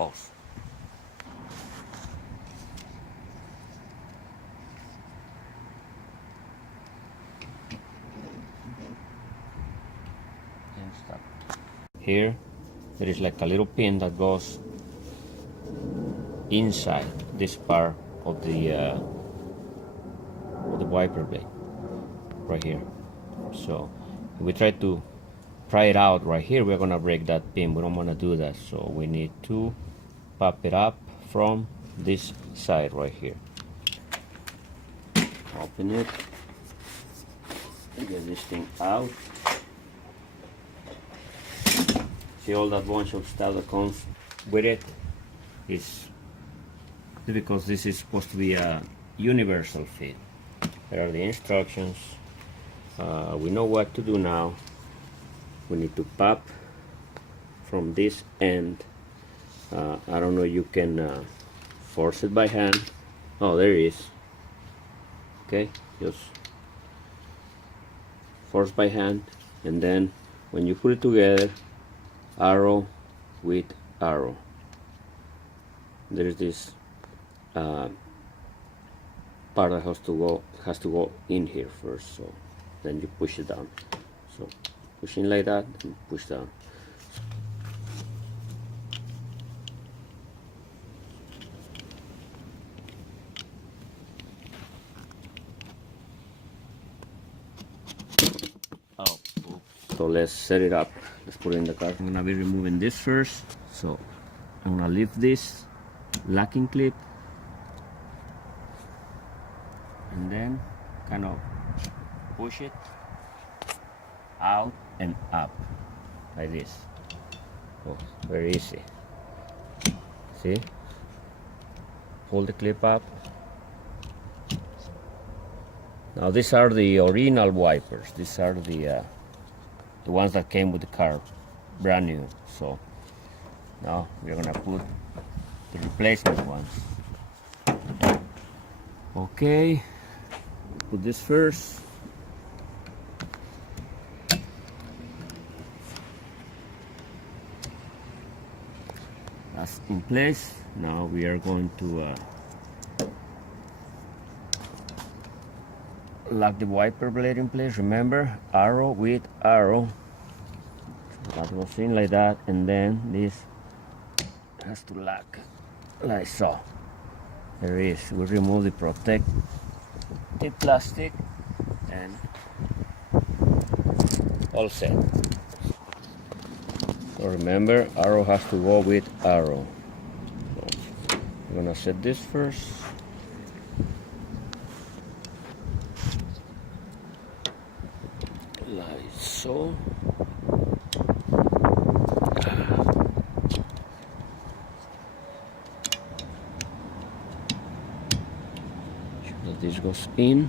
Pause. And stop. Here there is like a little pin that goes inside this part of the wiper blade right here. So if we try to pry it out right here, we're gonna break that pin. We don't want to do that, so we need to pop it up from this side right here. Open it, get this thing out. See all that bunch of stuff that comes with it? It's because this is supposed to be a universal fit. There are the instructions. We know what to do now. We need to pop from this end. I don't know, you can force it by hand. Oh, there it is. Okay, just force by hand, and then when you put it together, arrow with arrow. There is this part that has to go in here first, so then you push it down. So push in like that and push down. Oh, oops. So let's set it up. Let's put it in the car. I'm gonna be removing this first. So I'm gonna lift this locking clip and then kind of push it out and up like this. Oh, very easy. See? Hold the clip up. Now these are the original wipers. These are the ones that came with the car, brand new. So now we're gonna put the replacement ones. Okay, put this first. That's in place. Now we are going to lock the wiper blade in place. Remember, arrow with arrow. That goes in like that, and then this has to lock like so. There it is. We remove the protective plastic and all set. So remember, arrow has to go with arrow. So we're gonna set this first. Like so. This goes in.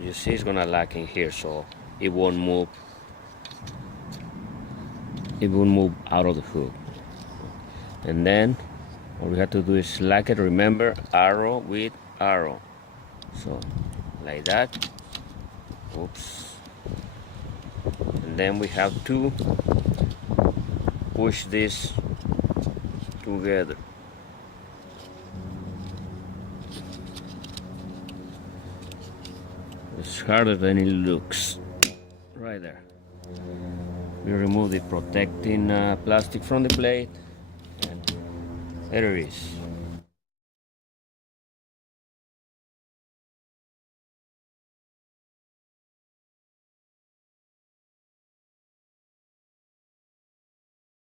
You see it's gonna lock in here, so it won't move. It won't move out of the hook. And then all we have to do is lock it. Remember, arrow with arrow. So like that. Oops. And then we have to push this together. It's harder than it looks. Right there. We remove the protecting plastic from the blade, and there it is.